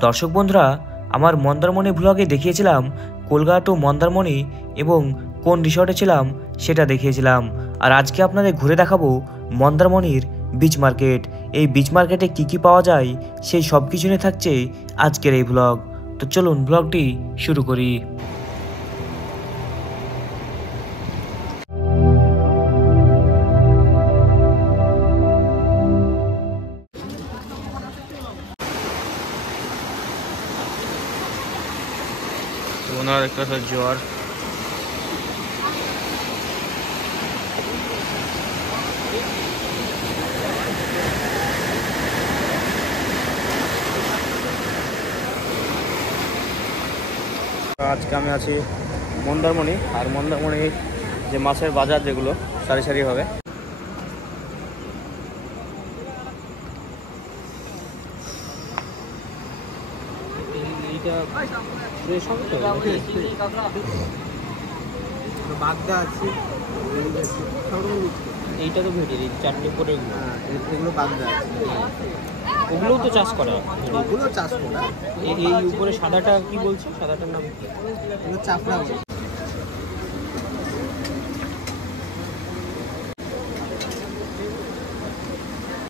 দর্শক বন্ধুরা, আমার মন্দারমণি ব্লগে দেখিয়েছিলাম কলকাতা টু মন্দারমণি এবং কোন রিসর্টে ছিলাম সেটা দেখিয়েছিলাম। আর আজকে আপনাদের ঘুরে দেখাবো মন্দারমণির বিচ মার্কেট। এই বিচ মার্কেটে কি কি পাওয়া যায় সেই সব কিছু নিয়ে থাকছে আজকের এই ব্লগ। তো চলুন ব্লগটি শুরু করি। ওনার একটা জোয়ার আজকে আমি আছি মন্দারমণি, আর মন্দারমণির যে মাছের বাজার যেগুলো সারি সারি হবে, এইটা ফ্রেশ হবে তো, বাগদা আছে, এইটা তো ভেটে চারটে করে এগুলো বাগদা আছে, ওগুলোও তো চাষ করে, ওগুলো চাষ করে। এই উপরে সাদাটা কি বলছি, সাদাটার নাম চাপড়া।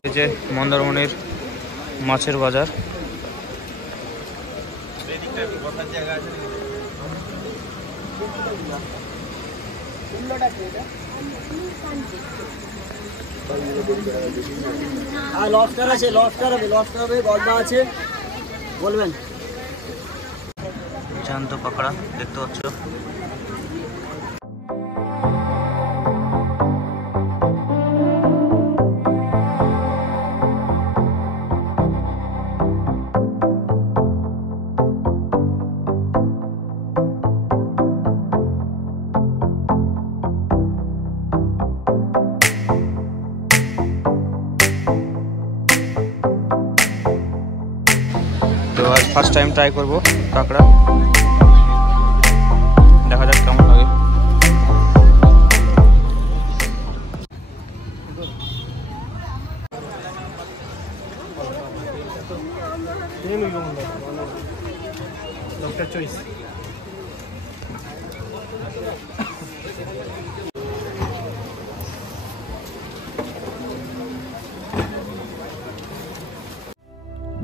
এই যে মন্দারমণির মাছের বাজার। লবস্টার আছে, লবস্টার হবে, গলদা আছে, বলবেন। জ্যান্ত পাকড়া দেখতে পাচ্ছ। তো আজ ফার্স্ট টাইম ট্রাই করবো কাঁকড়া, দেখা যাক কেমন লাগে। চয়েস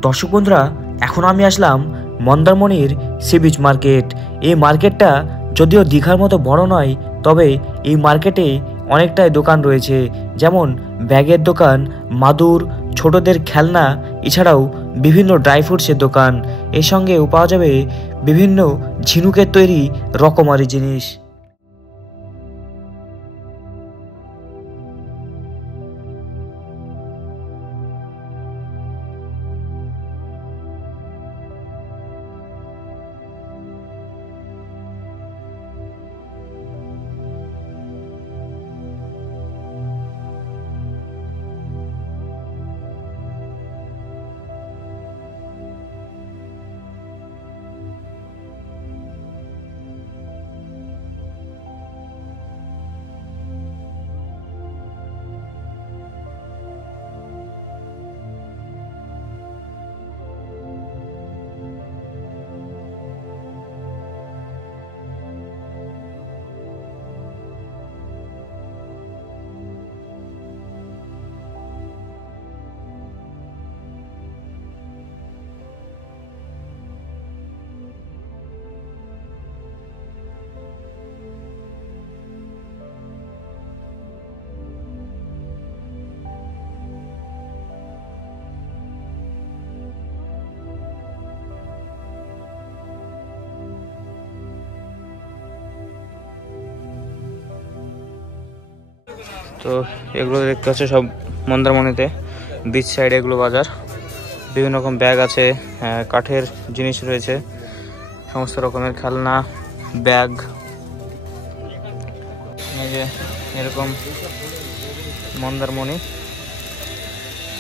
দর্শক বন্ধুরা, এখন আমি আসলাম মন্দারমণির সি বিচ মার্কেট। এই মার্কেটটা যদিও দীঘার মতো বড় নয়, তবে এই মার্কেটে অনেকটাই দোকান রয়েছে, যেমন ব্যাগের দোকান, মাদুর, ছোটদের খেলনা, এছাড়াও বিভিন্ন ড্রাই ফ্রুটসের দোকান। এর সঙ্গেও পাওয়া যাবে বিভিন্ন ঝিনুকের তৈরি রকমারি জিনিস। তো এগুলো দেখতে পাচ্ছ সব মন্দারমণিতে বিচ সাইডে এগুলো বাজার। বিভিন্ন রকম ব্যাগ আছে, কাঠের জিনিস রয়েছে, সমস্ত রকমের খেলনা, ব্যাগ। এই যে এরকম মন্দারমণি,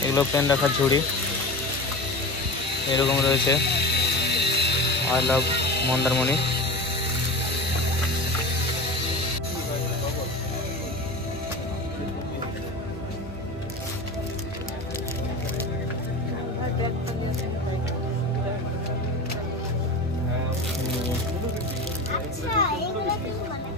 এগুলো পেন রাখার ঝুড়ি এরকম রয়েছে। I love Mandarmani. আচ্ছা এগুলো কি মানে